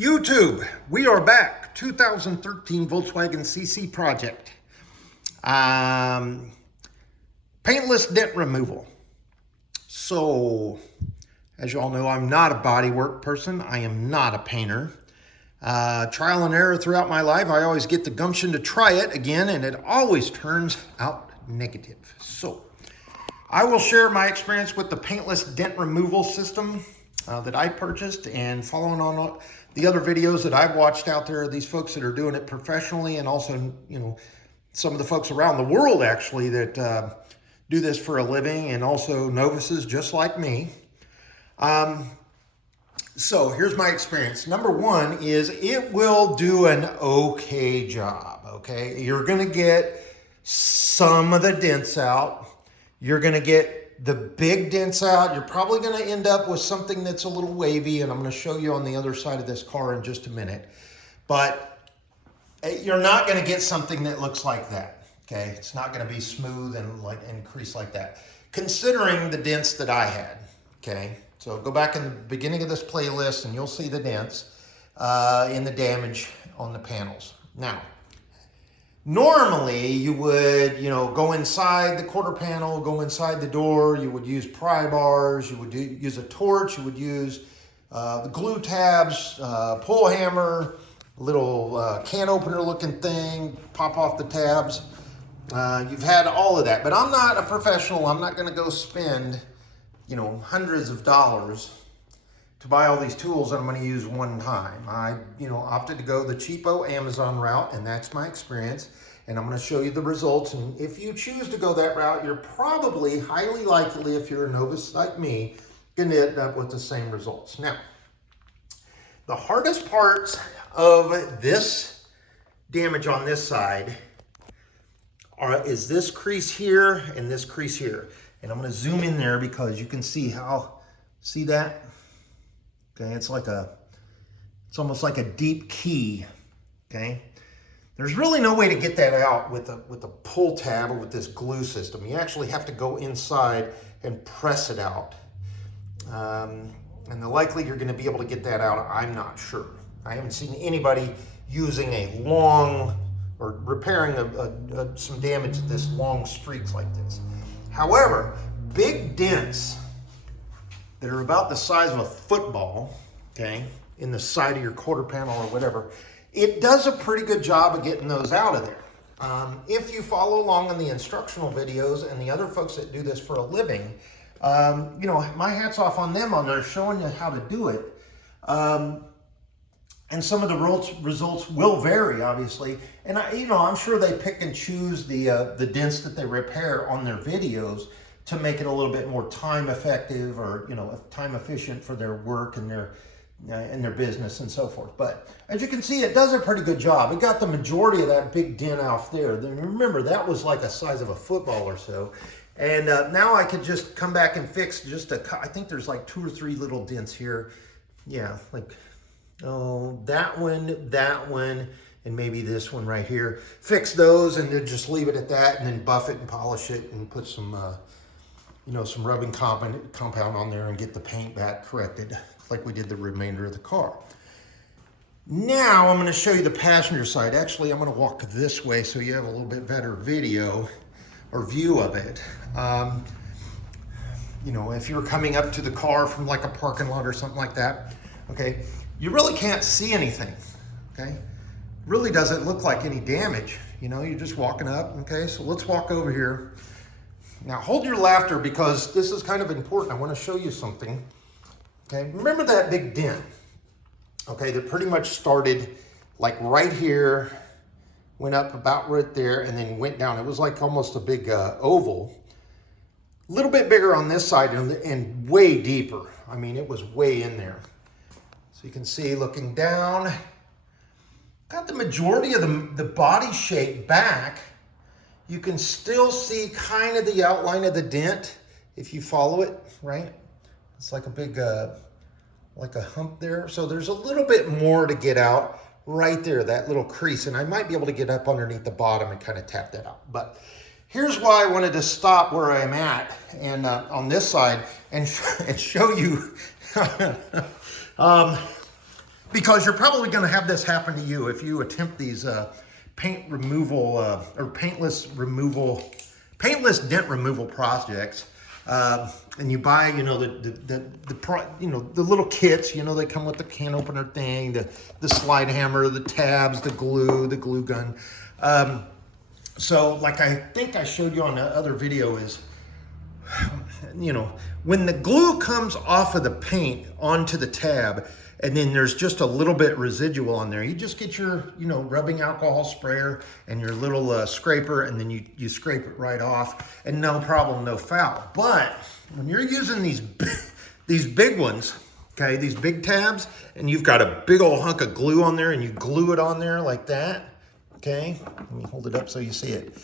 YouTube, we are back. 2013 Volkswagen CC project. Paintless dent removal. So, as you all know, I'm not a bodywork person. I am not a painter. Trial and error throughout my life. I always get the gumption to try it again, and it always turns out negative. So, I will share my experience with the paintless dent removal system that I purchased, and following on the other videos that I've watched out there, these folks that are doing it professionally, and also, you know, some of the folks around the world actually that do this for a living, and also novices just like me. So here's my experience. Number one is it will do an okay job, okay? You're gonna get some of the dents out. You're gonna get the big dents out. You're probably gonna end up with something that's a little wavy, and I'm gonna show you on the other side of this car in just a minute. But you're not gonna get something that looks like that, okay? It's not gonna be smooth and creased like that, considering the dents that I had, okay? So go back in the beginning of this playlist and you'll see the dents in the damage on the panels. Now, normally you would, go inside the quarter panel, go inside the door, you would use pry bars, you would use a torch, you would use the glue tabs, pull hammer, little can opener looking thing, pop off the tabs. You've had all of that, but I'm not a professional. I'm not gonna go spend, hundreds of dollars to buy all these tools I'm going to use one time. I, opted to go the cheapo Amazon route, and that's my experience. And I'm going to show you the results. And if you choose to go that route, you're probably highly likely, if you're a novice like me, going to end up with the same results. Now, the hardest parts of this damage on this side is this crease here and this crease here. And I'm going to zoom in there because you can see see that? Okay, it's almost like a deep key, okay? There's really no way to get that out with a pull tab or with this glue system. You actually have to go inside and press it out. And the likely you're gonna be able to get that out, I'm not sure. I haven't seen anybody using a long, or repairing some damage to this long streaks like this. However, big dents that are about the size of a football, okay, in the side of your quarter panel or whatever, it does a pretty good job of getting those out of there. If you follow along in the instructional videos and the other folks that do this for a living, my hat's off on them on there showing you how to do it. And some of the results will vary, obviously. And I'm sure they pick and choose the dents that they repair on their videos to make it a little bit more time effective, or time efficient for their work and their business and so forth. But as you can see, it does a pretty good job. It got the majority of that big dent off there. Then remember, that was like a size of a football or so. And now I could just come back and fix I think there's like 2 or 3 little dents here. Yeah, that one, and maybe this one right here. Fix those and then just leave it at that, and then buff it and polish it and put some some rubbing compound on there and get the paint back corrected like we did the remainder of the car. Now I'm going to show you the passenger side. Actually, I'm going to walk this way so you have a little bit better video or view of it. If you're coming up to the car from like a parking lot or something like that, okay, you really can't see anything, okay? Really doesn't look like any damage. You're just walking up, okay? So let's walk over here. Now hold your laughter because this is kind of important. I want to show you something, okay? Remember that big dent, okay, that pretty much started like right here, went up about right there, and then went down. It was like almost a big oval. A little bit bigger on this side and way deeper. I mean, it was way in there. So you can see, looking down, got the majority of the body shape back. You can still see kind of the outline of the dent if you follow it, right? It's like a big, like a hump there. So there's a little bit more to get out right there, that little crease. And I might be able to get up underneath the bottom and kind of tap that out. But here's why I wanted to stop where I'm at and on this side and show you because you're probably going to have this happen to you if you attempt these paint removal or paintless dent removal projects. And you buy, you know, the little kits, you know, they come with the can opener thing, the slide hammer, the tabs, the glue gun. So like I think I showed you on the other video is, you know, when the glue comes off of the paint onto the tab, and then there's just a little bit residual on there, you just get your, you know, rubbing alcohol sprayer and your little scraper, and then you scrape it right off, and no problem, no foul. But when you're using these big ones, okay, these big tabs, and you've got a big old hunk of glue on there, and you glue it on there like that, okay? Let me hold it up so you see it.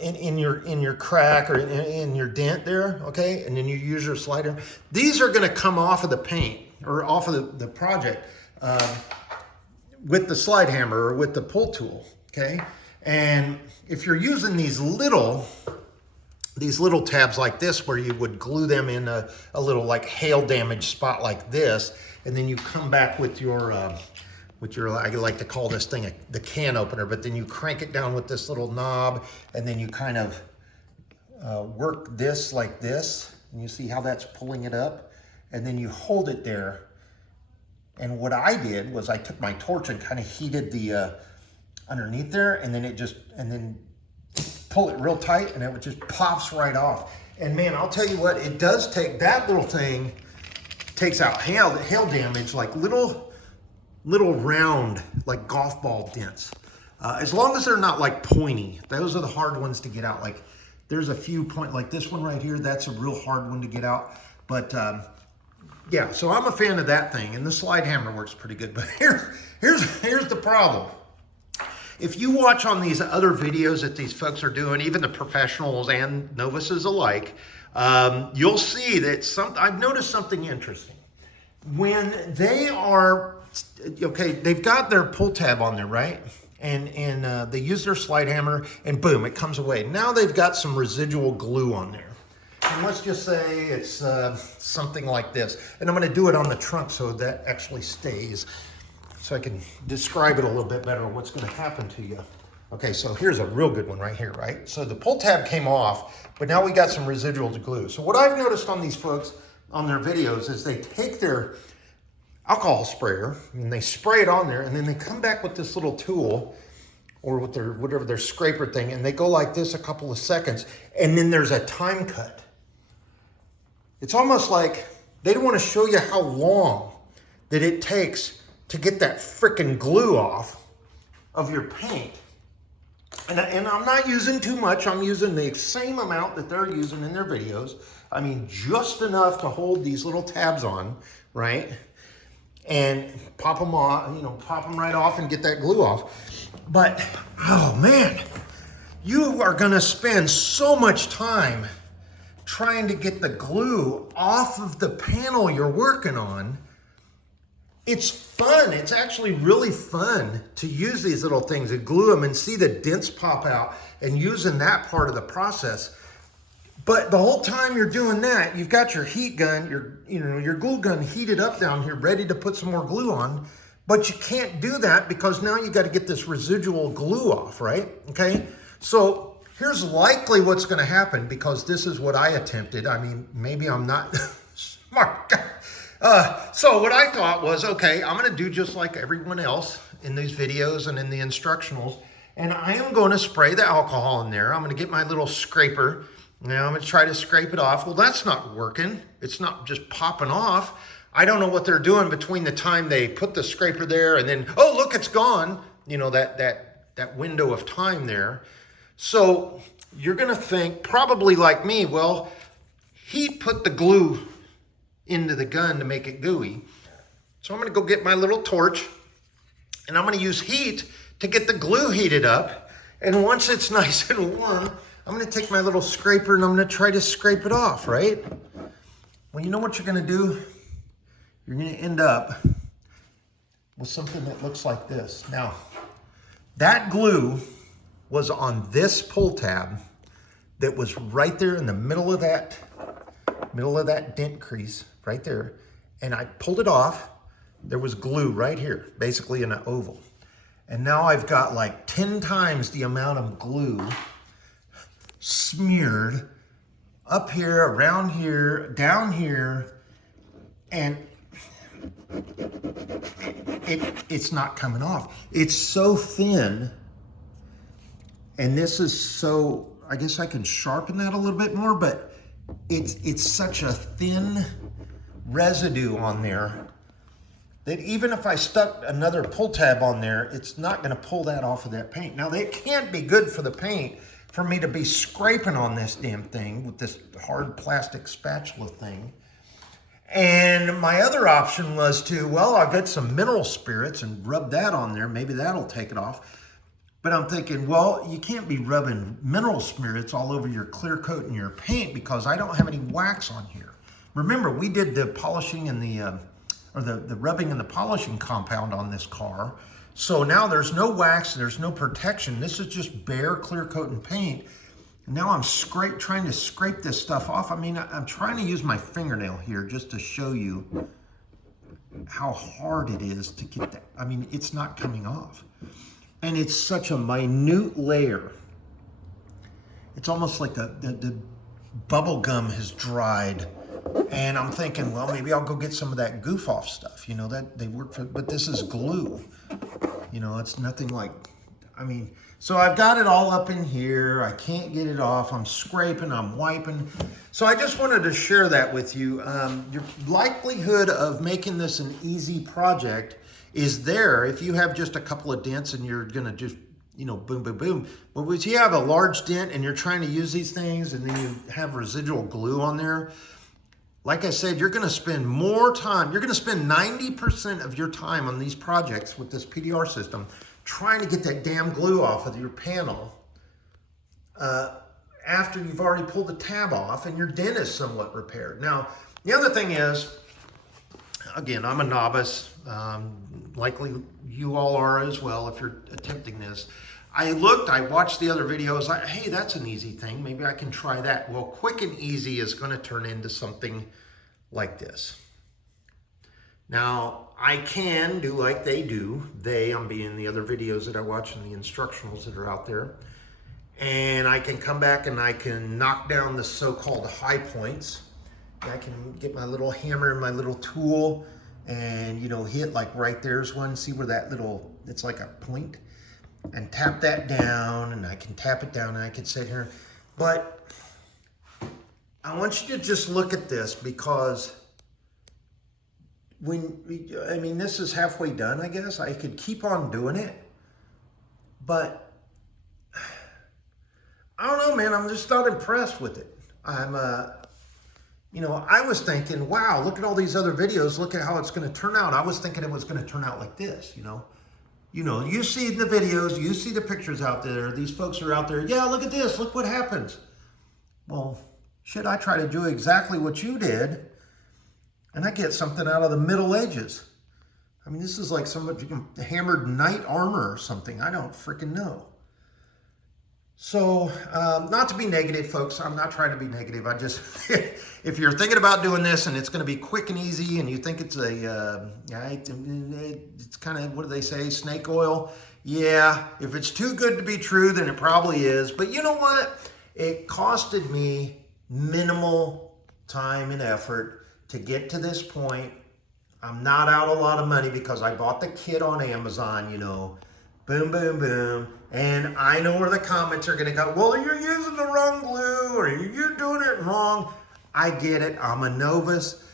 In your crack or in your dent there, okay? And then you use your slider. These are gonna come off of the paint or off of the project with the slide hammer or with the pull tool, okay? And if you're using these little tabs like this, where you would glue them in a little like hail damage spot like this, and then you come back with your, I like to call this thing the can opener, but then you crank it down with this little knob, and then you kind of work this like this, and you see how that's pulling it up, and then you hold it there. And what I did was I took my torch and kind of heated the underneath there, and then pull it real tight, and it just pops right off. And man, I'll tell you what, it does take, that little thing takes out hail damage, like little round, like golf ball dents. As long as they're not like pointy, those are the hard ones to get out. Like there's a few like this one right here, that's a real hard one to get out. But yeah, so I'm a fan of that thing, and the slide hammer works pretty good. But here's the problem. If you watch on these other videos that these folks are doing, even the professionals and novices alike, you'll see that I've noticed something interesting. When they are, okay, they've got their pull tab on there, right? And they use their slide hammer, and boom, it comes away. Now they've got some residual glue on there. And let's just say it's something like this. And I'm gonna do it on the trunk so that actually stays, so I can describe it a little bit better, what's gonna happen to you. Okay, so here's a real good one right here, right? So the pull tab came off, but now we got some residual glue. So what I've noticed on these folks, on their videos, is they take their alcohol sprayer and they spray it on there, and then they come back with this little tool or with their, whatever, their scraper thing, and they go like this a couple of seconds, and then there's a time cut. It's almost like they don't want to show you how long that it takes to get that frickin' glue off of your paint. And I'm not using too much. I'm using the same amount that they're using in their videos. I mean, just enough to hold these little tabs on, right? And pop them off, you know, pop them right off and get that glue off. But, oh man, you are gonna spend so much time trying to get the glue off of the panel you're working on. It's fun. It's actually really fun to use these little things and glue them and see the dents pop out and using that part of the process. But the whole time you're doing that, you've got your heat gun, your glue gun heated up down here, ready to put some more glue on. But you can't do that because now you got to get this residual glue off, right? Okay. So here's likely what's going to happen, because this is what I attempted. I mean, maybe I'm not smart. So what I thought was, okay, I'm going to do just like everyone else in these videos and in the instructionals, and I am going to spray the alcohol in there. I'm going to get my little scraper. Now I'm going to try to scrape it off. Well, that's not working. It's not just popping off. I don't know what they're doing between the time they put the scraper there and then, oh, look, it's gone. You know, that window of time there. So you're going to think, probably like me, well, he put the glue into the gun to make it gooey. So I'm going to go get my little torch, and I'm going to use heat to get the glue heated up. And once it's nice and warm, I'm going to take my little scraper and I'm going to try to scrape it off, right? Well, you know what you're going to do? You're going to end up with something that looks like this. Now, that glue was on this pull tab that was right there in the middle of that dent crease right there. And I pulled it off, there was glue right here, basically in an oval. And now I've got like 10 times the amount of glue smeared up here, around here, down here, and it's not coming off. It's so thin, and this is so, I guess I can sharpen that a little bit more, but it's such a thin residue on there that even if I stuck another pull tab on there, it's not gonna pull that off of that paint. Now, it can't be good for the paint for me to be scraping on this damn thing with this hard plastic spatula thing. And my other option was to, well, I'll get some mineral spirits and rub that on there. Maybe that'll take it off. But I'm thinking, well, you can't be rubbing mineral spirits all over your clear coat and your paint because I don't have any wax on here. Remember, we did the polishing and the rubbing and the polishing compound on this car. So now there's no wax, there's no protection. This is just bare clear coat and paint. And now I'm trying to scrape this stuff off. I mean, I'm trying to use my fingernail here just to show you how hard it is to get that. I mean, it's not coming off. And it's such a minute layer. It's almost like the bubble gum has dried. And I'm thinking, well, maybe I'll go get some of that goof off stuff, you know, that they work for, but this is glue. You know, it's nothing like, I mean, so I've got it all up in here. I can't get it off. I'm scraping, I'm wiping. So I just wanted to share that with you. Your likelihood of making this an easy project is there if you have just a couple of dents and you're gonna just, you know, boom, boom, boom. But if you have a large dent and you're trying to use these things and then you have residual glue on there, like I said, you're gonna spend more time. You're gonna spend 90% of your time on these projects with this PDR system trying to get that damn glue off of your panel after you've already pulled the tab off and your dent is somewhat repaired. Now, the other thing is, again, I'm a novice. Likely you all are as well if you're attempting this. I watched the other videos, hey, that's an easy thing. Maybe I can try that. Well, quick and easy is gonna turn into something like this. Now, I can do like they do. I'm being the other videos that I watch and the instructionals that are out there. And I can come back and I can knock down the so-called high points. I can get my little hammer and my little tool and, you know, hit like right there's one. See where that little, it's like a point. And tap that down, and I can tap it down, and I can sit here. But I want you to just look at this because this is halfway done, I guess. I could keep on doing it, but I don't know, man. I'm just not impressed with it. You know, I was thinking, wow, look at all these other videos. Look at how it's going to turn out. I was thinking it was going to turn out like this, you know. You see the videos, you see the pictures out there. These folks are out there. Yeah, look at this. Look what happens. Well, shit, I try to do exactly what you did, and I get something out of the Middle Ages. I mean, this is like some hammered knight armor or something. I don't freaking know. So, not to be negative, folks. I'm not trying to be negative. I just, if you're thinking about doing this and it's going to be quick and easy and you think it's it's kind of, what do they say, snake oil? Yeah, if it's too good to be true, then it probably is. But you know what? It costed me minimal time and effort to get to this point. I'm not out a lot of money because I bought the kit on Amazon, you know. Boom, boom, boom. And I know where the comments are gonna go, well, you're using the wrong glue or you're doing it wrong. I get it, I'm a novice,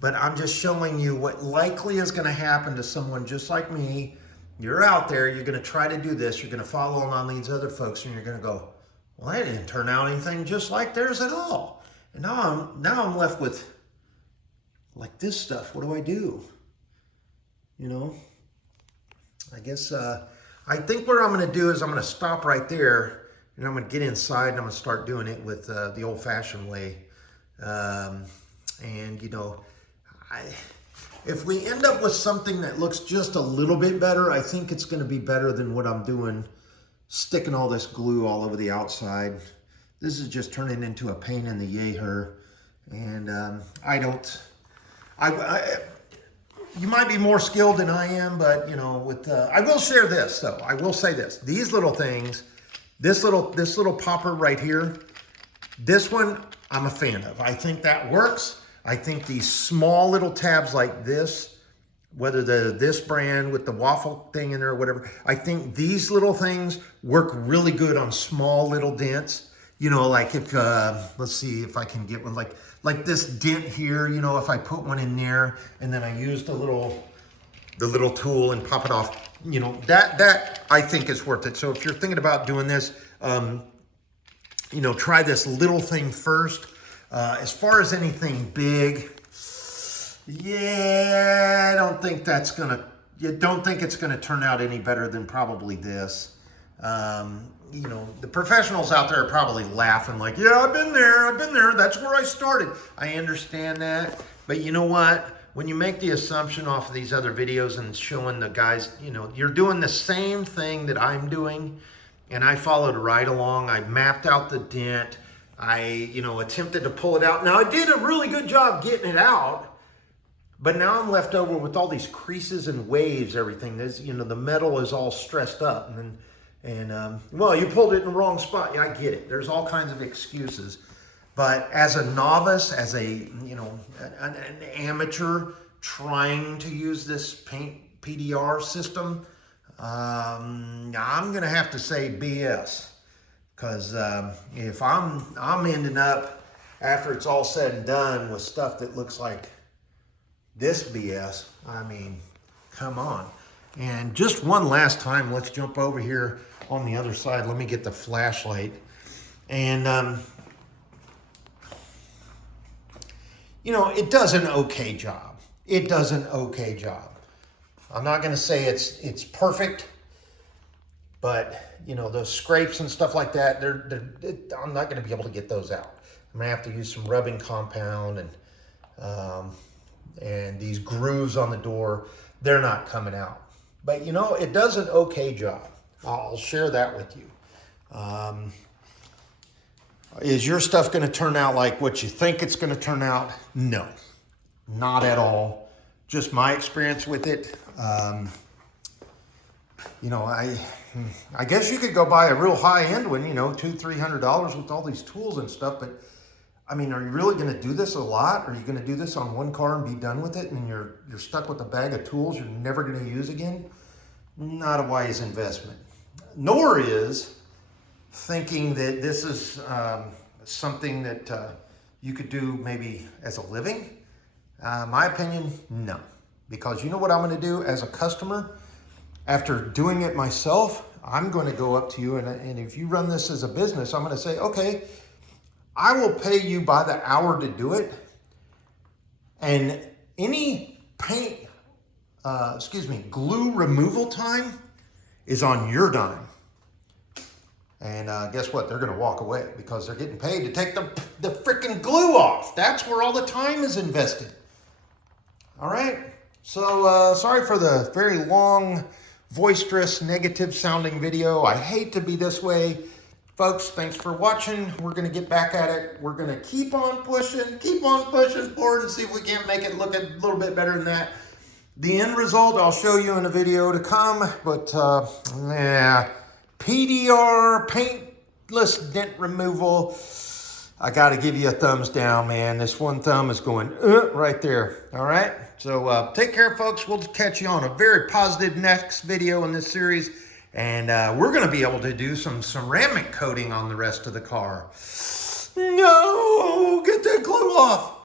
but I'm just showing you what likely is gonna happen to someone just like me. You're out there, you're gonna try to do this, you're gonna follow on these other folks and you're gonna go, well, that didn't turn out anything just like theirs at all. And now I'm left with like this stuff. What do I do? You know, I guess, I think what I'm going to do is I'm going to stop right there and I'm going to get inside and I'm going to start doing it with the old-fashioned way. And, you know, if we end up with something that looks just a little bit better, I think it's going to be better than what I'm doing, sticking all this glue all over the outside. This is just turning into a pain in the yay-her. And you might be more skilled than I am, but you know, with I will share this though. I will say this: these little things, this little popper right here, this one I'm a fan of. I think that works. I think these small little tabs like this, whether this brand with the waffle thing in there or whatever, I think these little things work really good on small little dents. You know, like if, let's see if I can get one, like this dent here, you know, if I put one in there and then I use the little tool and pop it off, you know, that I think is worth it. So if you're thinking about doing this, you know, try this little thing first. As far as anything big, yeah, I don't think that's gonna, you don't think it's gonna turn out any better than probably this. You know, the professionals out there are probably laughing like, yeah, I've been there, that's where I started. I understand that, but you know what? When you make the assumption off of these other videos and showing the guys, you know, you're doing the same thing that I'm doing, and I followed right along. I mapped out the dent. I, you know, attempted to pull it out. Now, I did a really good job getting it out, but now I'm left over with all these creases and waves, everything. There's, you know, the metal is all stressed up, and well, you pulled it in the wrong spot. Yeah, I get it. There's all kinds of excuses. But as a novice, as a, you know, an amateur trying to use this paint PDR system, I'm gonna have to say BS. Because if I'm ending up, after it's all said and done, with stuff that looks like this BS, I mean, come on. And just one last time, let's jump over here on the other side. Let me get the flashlight. And, you know, it does an okay job. It does an okay job. I'm not going to say it's perfect, but, you know, those scrapes and stuff like that, I'm not going to be able to get those out. I'm going to have to use some rubbing compound and these grooves on the door, they're not coming out. But, you know, it does an okay job. I'll share that with you. Is your stuff going to turn out like what you think it's going to turn out? No, not at all. Just my experience with it. You know, I guess you could go buy a real high-end one, you know, $200-300 with all these tools and stuff. But I mean, are you really going to do this a lot? Are you going to do this on one car and be done with it, and you're stuck with a bag of tools you're never going to use again? Not a wise investment. Nor is thinking that this is something that you could do maybe as a living. My opinion, no. Because you know what I'm going to do as a customer? After doing it myself, I'm going to go up to you, and if you run this as a business, I'm going to say, okay, I will pay you by the hour to do it, and any paint, glue removal time is on your dime. And guess what? They're going to walk away because they're getting paid to take the freaking glue off. That's where all the time is invested. All right? So sorry for the very long, boisterous, negative sounding video. I hate to be this way. Folks, thanks for watching. We're going to get back at it. We're going to keep on pushing forward and see if we can't make it look a little bit better than that. The end result, I'll show you in a video to come, but yeah, PDR, paintless dent removal, I got to give you a thumbs down, man. This one thumb is going right there, all right? So take care, folks. We'll catch you on a very positive next video in this series, and we're going to be able to do some ceramic coating on the rest of the car. No, get that glue off.